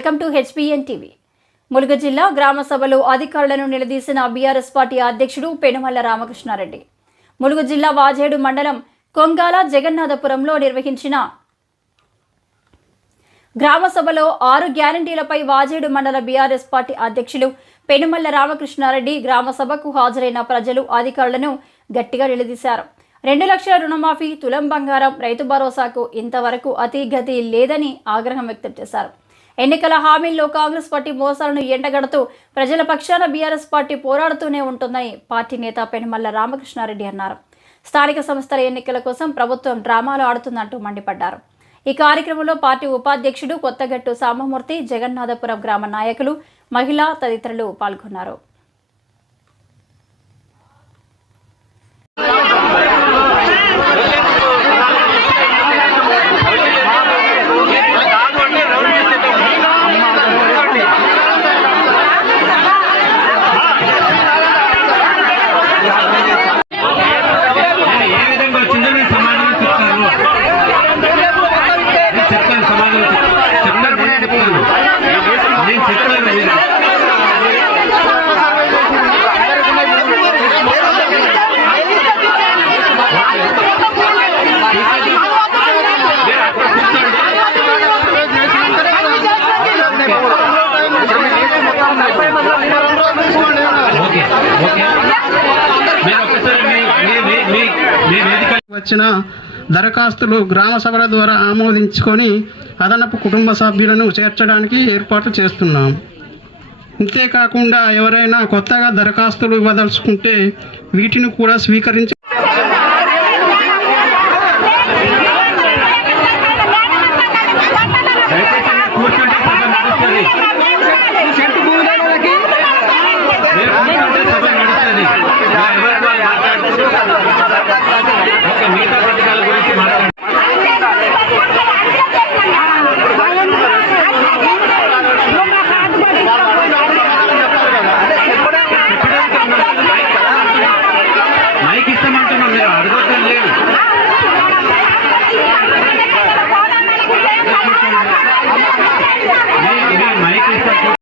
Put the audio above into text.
Welcome to HPN TV. Mulugu జిల్లా గ్రామ సభలో అధికారులను నిలదీసిన బీఆర్ఎస్ పార్టీ అధ్యక్షుడు పెనుమల్ల రామకృష్ణారెడ్డి. ములుగు జిల్లా వాజేడు మండలం కొంగాల జగన్నాథపురంలో నిర్వహించిన గ్రామ సభలో 6 గ్యారంటీలపై వాజేడు మండల బీఆర్ఎస్ పార్టీ అధ్యక్షులు పెనుమల్ల రామకృష్ణారెడ్డి గ్రామ సభకు హాజరైన ప్రజలు అధికారులను గట్టిగా నిలదీశారు. 2 లక్షల రుణమాఫీ, తులం బంగారం, రైతు భరోసాకు ఇంతవరకు అతిగతి లేదని ఆగ్రహం వ్యక్తం చేశారు. ఎన్నికల హామీల్లో కాంగ్రెస్ పార్టీ మోసాలను ఎండగడుతూ ప్రజల పక్షాన బీఆర్ఎస్ పార్టీ పోరాడుతూనే ఉంటుందని పార్టీ నేత పెనుమల్ల రామకృష్ణారెడ్డి అన్నారు. స్థానిక సంస్థల ఎన్నికల కోసం ప్రభుత్వం డ్రామాలు ఆడుతుందంటూ మండిపడ్డారు. ఈ కార్యక్రమంలో పార్టీ ఉపాధ్యక్షుడు కొత్తగట్టు సాంబమూర్తి, జగన్నాథపురం గ్రామ నాయకులు, మహిళా తదితరులు పాల్గొన్నారు. వచ్చిన దరఖాస్తులు గ్రామ సభల ద్వారా ఆమోదించుకొని అదనపు కుటుంబ సభ్యులను చేర్చడానికి ఏర్పాటు చేస్తున్నాం. ఇంతేకాకుండా ఎవరైనా కొత్తగా దరఖాస్తులు ఇవ్వదలుచుకుంటే వీటిని కూడా స్వీకరించి